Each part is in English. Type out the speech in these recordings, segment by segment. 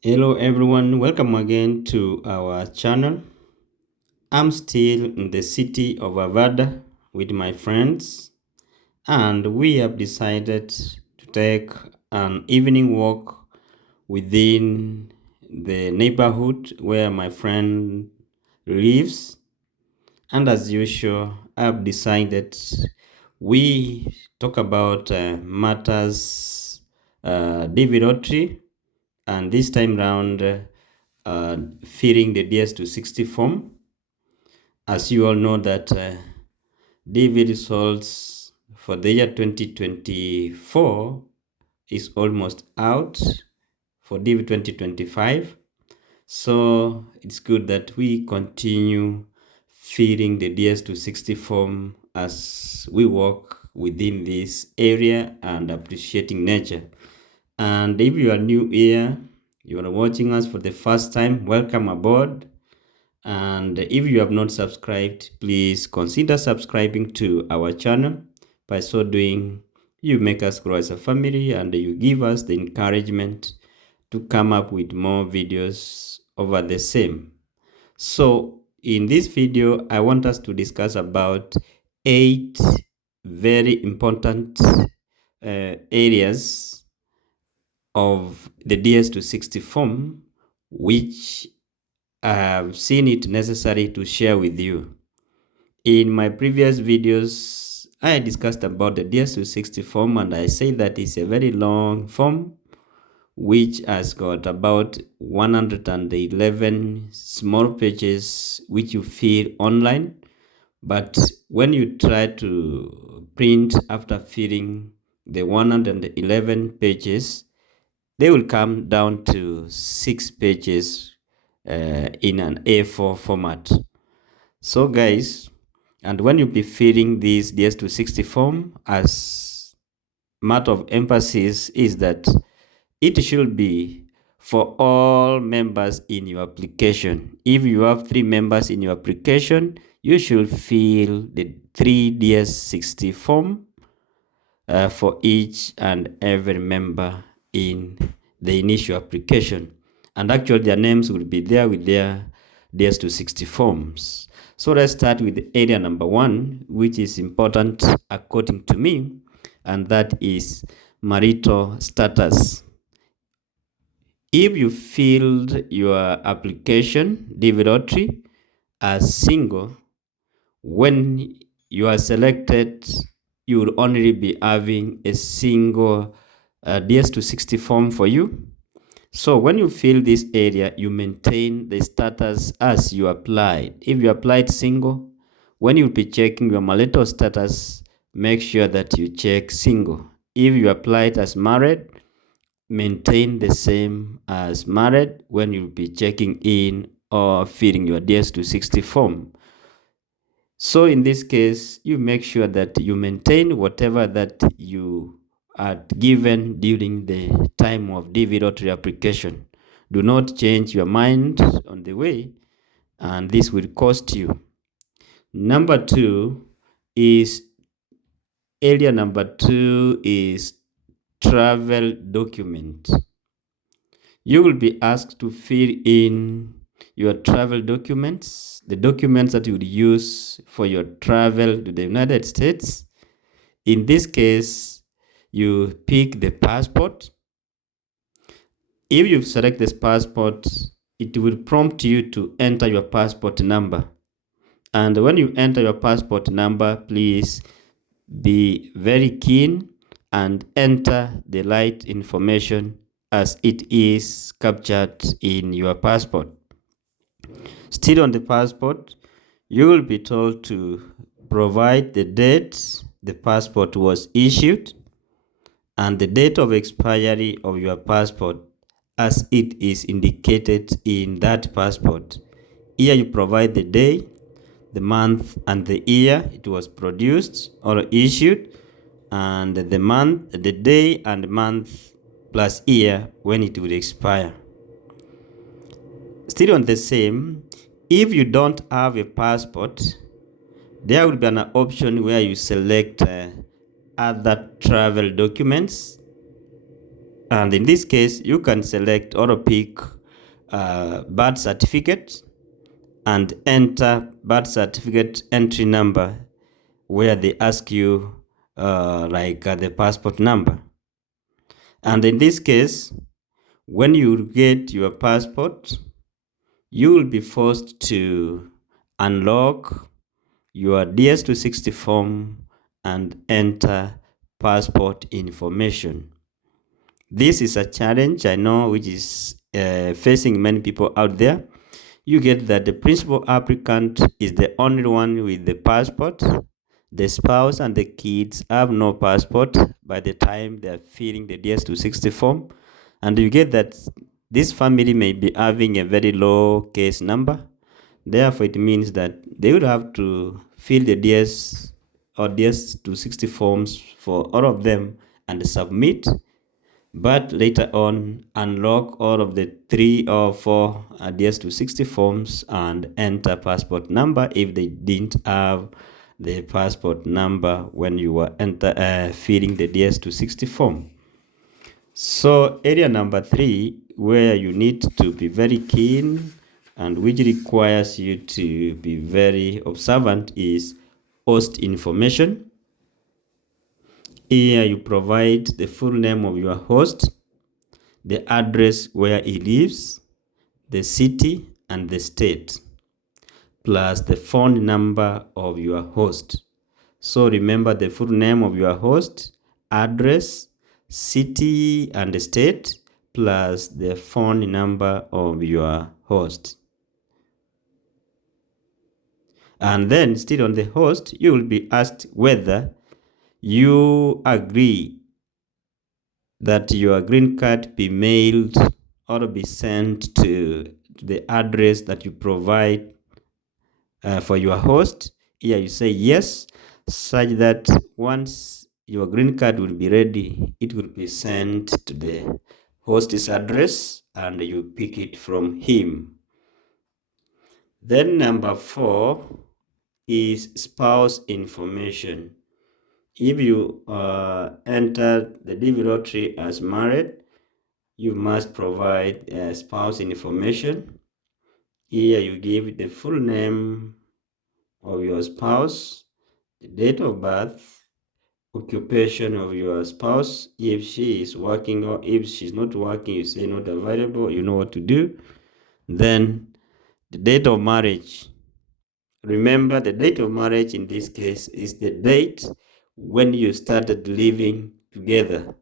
Hello everyone, welcome again to our channel. I'm still in the city of Avada with my friends, and we have decided to take an evening walk within the neighborhood where my friend lives. And as usual, I've decided we talk about matters divinatory, and this time round filling the DS260 form. As you all know that DV results for the year 2024 is almost out for DV 2025. So it's good that we continue filling the DS260 form as we walk within this area and appreciating nature. And if you are new here, you are watching us for the first time, welcome aboard. And if you have not subscribed, please consider subscribing to our channel. By so doing, you make us grow as a family and you give us the encouragement to come up with more videos over the same. So in this video, I want us to discuss about 8 very important areas of the DS260 form, which I have seen it necessary to share with you. In my previous videos, I discussed about the DS260 form, and I say that it's a very long form which has got about 111 small pages which you fill online. But when you try to print after filling the 111 pages, they will come down to 6 pages in an A4 format. So guys, and when you be filling this DS260 form, as matter of emphasis is that it should be for all members in your application. If you have 3 members in your application, you should fill the 3 DS60 form for each and every member in the initial application. And actually their names will be there with their DS260 forms. So let's start with area number 1, which is important according to me, and that is marital status. If you filled your application divinatory as single, when you are selected, you will only be having a single DS260 form for you. So when you fill this area, you maintain the status as you applied. If you applied single, when you'll be checking your marital status, make sure that you check single. If you applied as married, maintain the same as married when you'll be checking in or filling your DS260 form. So in this case, you make sure that you maintain whatever that you are given during the time of divinatory application. Do not change your mind on the way, and this will cost you. Number 2 is area number 2 is travel document. You will be asked to fill in your travel documents, the documents that you would use for your travel to the United States. In this case, you pick the passport. If you select this passport, it will prompt you to enter your passport number. And when you enter your passport number, please be very keen and enter the right information as it is captured in your passport. Still on the passport, you will be told to provide the date the passport was issued and the date of expiry of your passport as it is indicated in that passport. Here you provide the day, the month, and the year it was produced or issued, and the month, the day and month plus year when it will expire. Still on the same, if you don't have a passport, there will be an option where you select other travel documents. And in this case, you can select or pick birth certificate and enter birth certificate entry number where they ask you the passport number. And in this case, when you get your passport, you will be forced to unlock your DS260 form and enter passport information. This is a challenge, I know, which is facing many people out there. You get that the principal applicant is the only one with the passport. The spouse and the kids have no passport by the time they are filling the DS260 form. And you get that this family may be having a very low case number. Therefore, it means that they would have to fill the DS or DS260 forms for all of them and submit, but later on unlock all of the 3 or 4 DS260 forms and enter passport number if they didn't have the passport number when you were filling the DS260 form. So area number 3, where you need to be very keen and which requires you to be very observant, is host information. Here you provide the full name of your host, the address where he lives, the city and the state, plus the phone number of your host. So remember the full name of your host, address, city and the state, plus the phone number of your host. And then still on the host, you will be asked whether you agree that your green card be mailed or be sent to the address that you provide for your host. Here you say yes, such that once your green card will be ready, it will be sent to the host's address and you pick it from him. Then number 4 is spouse information. If you enter the DV lottery as married, you must provide spouse information. Here you give the full name of your spouse, the date of birth, occupation of your spouse, if she is working or if she's not working, you say not available, you know what to do. Then the date of marriage. Remember, the date of marriage in this case is the date when you started living together,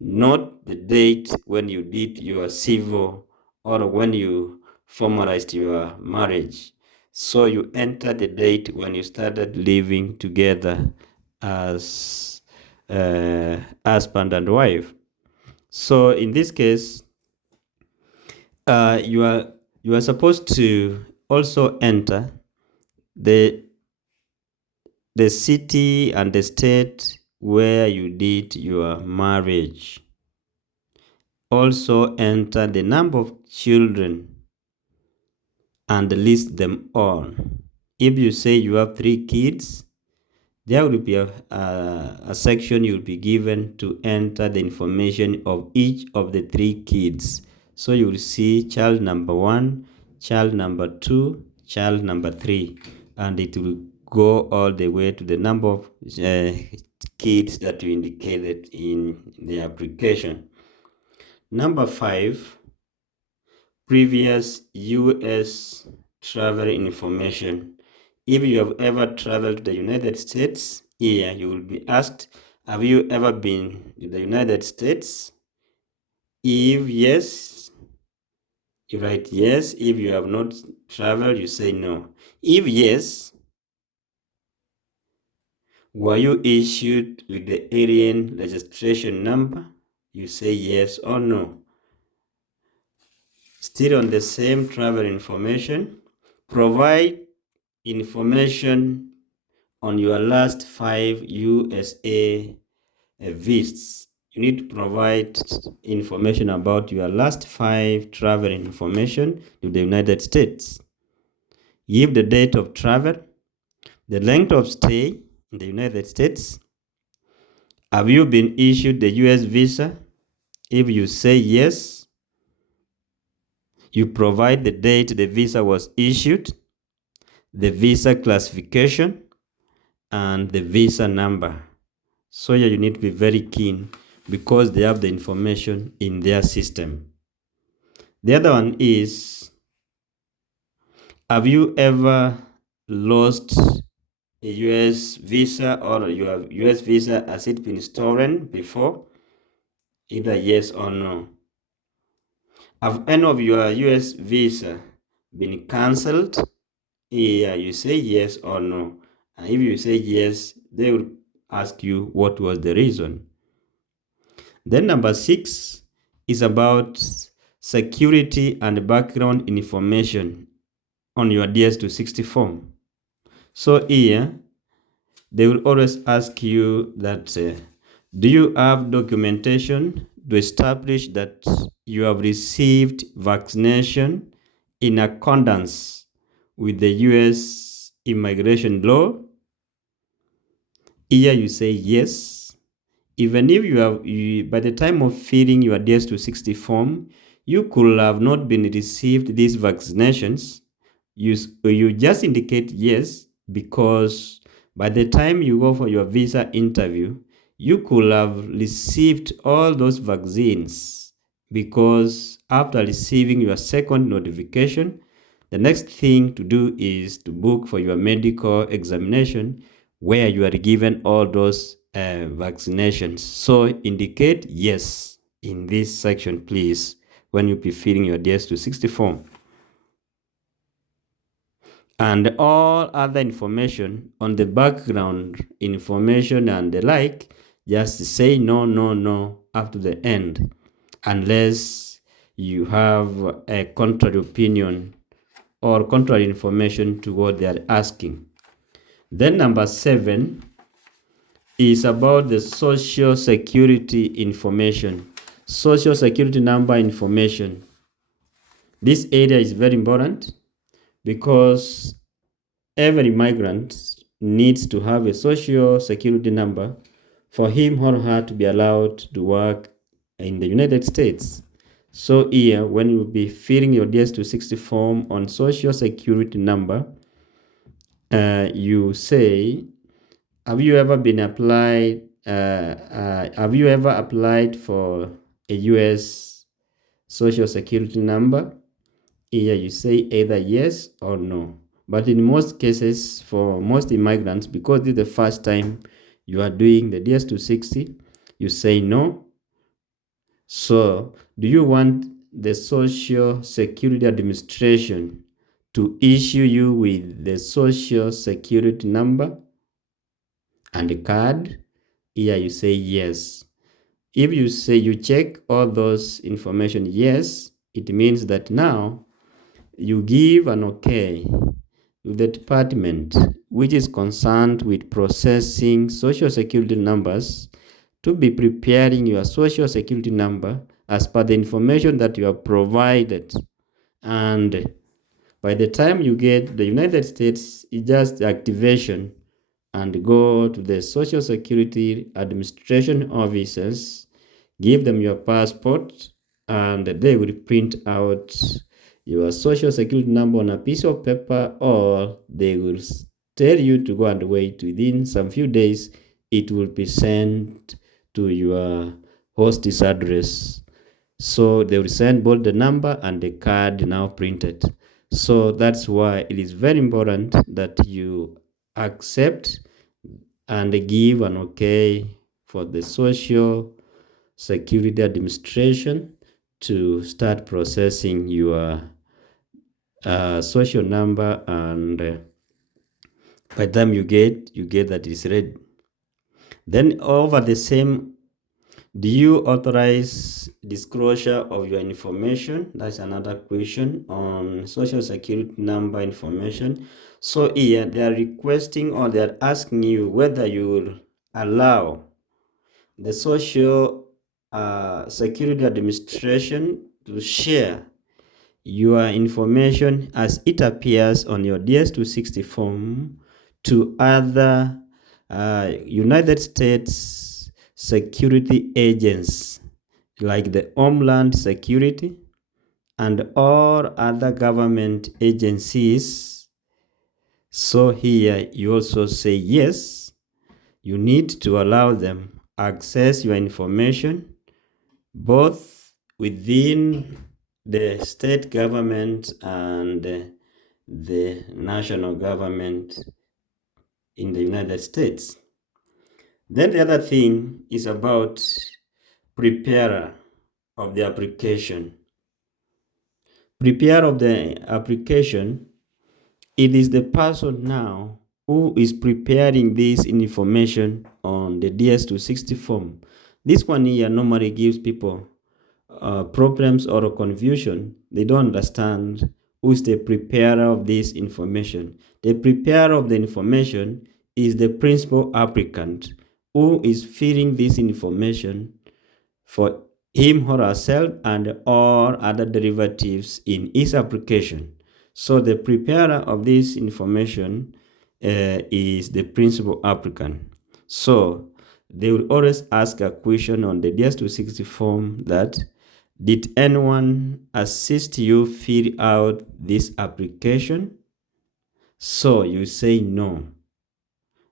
not the date when you did your civil or when you formalized your marriage. So you enter the date when you started living together as husband and wife. So in this case, you are supposed to also enter the city and the state where you did your marriage. Also enter the number of children and list them all. If you say you have 3 kids, there will be a section you'll be given to enter the information of each of the 3 kids. So you will see child number 1, child number 2, child number 3, and it will go all the way to the number of kids that you indicated in the application. Number 5, previous US travel information. If you have ever traveled to the United States, here you will be asked, have you ever been to the United States? If yes, you write yes. If you have not traveled, you say no. If yes, were you issued with the alien registration number? You say yes or no. Still on the same travel information, provide information on your last 5 USA visits. You need to provide information about your last 5 travel information to the United States. Give the date of travel, the length of stay in the United States, Have you been issued the US visa? If you say yes, you provide the date the visa was issued, the visa classification, and the visa number. So here you need to be very keen because they have the information in their system. The other one is, have you ever lost a US visa, or your US visa, has it been stolen before? Either yes or no. Have any of your US visa been cancelled? Yeah, you say yes or no. And if you say yes, they will ask you what was the reason. Then number 6 is about security and background information on your DS260 form. So here, they will always ask you that, do you have documentation to establish that you have received vaccination in accordance with the US immigration law? Here you say yes. Even if by the time of filling your DS260 form, you could have not been received these vaccinations. You just indicate yes, because by the time you go for your visa interview, you could have received all those vaccines, because after receiving your second notification, the next thing to do is to book for your medical examination, where you are given all those vaccinations. So indicate yes in this section, please, when you be filling your DS260 form. And all other information on the background information and the like, just say no, no, no up to the end, unless you have a contrary opinion or contrary information to what they are asking. Then number 7 is about the social security information, social security number information. This area is very important because every migrant needs to have a social security number for him or her to be allowed to work in the United States. So here, when you will be filling your DS260 form on social security number, you say, have you ever applied for a US social security number? Here you say either yes or no. But in most cases, for most immigrants, because this is the first time you are doing the DS260, you say no. So, do you want the Social Security Administration to issue you with the Social Security number and the card? Here you say yes. If you say you check all those information yes, it means that now you give an okay to the department which is concerned with processing social security numbers to be preparing your social security number as per the information that you have provided. And by the time you get the United States, it's just activation, and go to the Social Security Administration offices, give them your passport, and they will print out your social security number on a piece of paper, or they will tell you to go and wait. Within some few days, it will be sent to your host's address. So they will send both the number and the card now printed. So that's why it is very important that you accept and give an okay for the Social Security Administration to start processing your social number, and by the time you get that it's ready. Then over the same, do you authorize disclosure of your information? That's another question on social security number information. So here they are requesting, or they are asking you whether you will allow the Social Security Administration to share your information as it appears on your DS260 form to other United States security agents like the Homeland Security and all other government agencies. So here you also say yes, you need to allow them access your information both within the state government and the national government in the United States. Then the other thing is about preparer of the application. Preparer of the application, it is the person now who is preparing this information on the DS260 form. This one here normally gives people problems or confusion. They don't understand who is the preparer of this information. The preparer of the information is the principal applicant who is filling this information for him or herself and all other derivatives in his application. So the preparer of this information is the principal applicant. So they will always ask a question on the DS260 form that, did anyone assist you fill out this application? So you say no,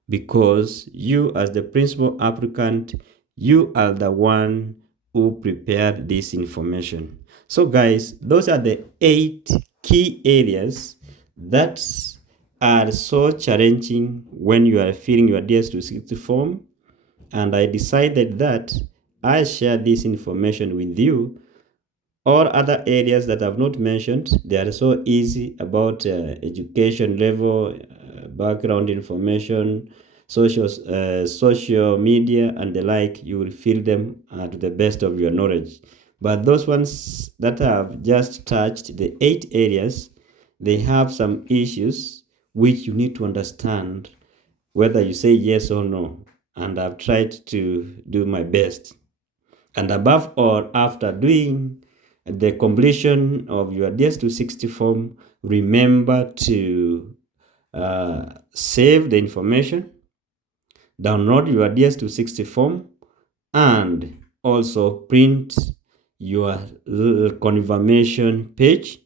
because you as the principal applicant, you are the one who prepared this information. So guys, those are the 8 key areas that are so challenging when you are filling your DS260 form. And I decided that I share this information with you. All other areas that I've not mentioned, they are so easy about education level, background information, social media, and the like. You will fill them to the best of your knowledge. But those ones that I've just touched, the 8 areas, they have some issues which you need to understand whether you say yes or no. And I've tried to do my best. And above all, after doing the completion of your DS260 form, remember to save the information, download your DS260 form, and also print your confirmation page,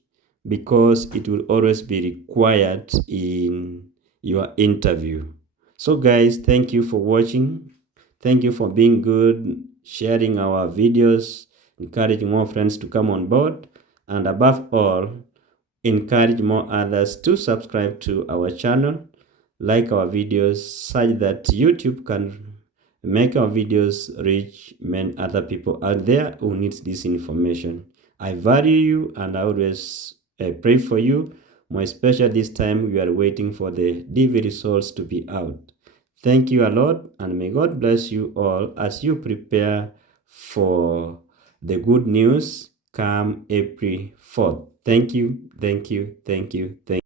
because it will always be required in your interview. So guys, thank you for watching. Thank you for being good, sharing our videos, encouraging more friends to come on board, and above all, encourage more others to subscribe to our channel, like our videos, such that YouTube can make our videos reach many other people out there who needs this information. I value you and I always pray for you, more especially this time we are waiting for the DV results to be out. Thank you a lot, and may God bless you all as you prepare for the good news come April 4th. Thank you, thank you, thank you, thank you.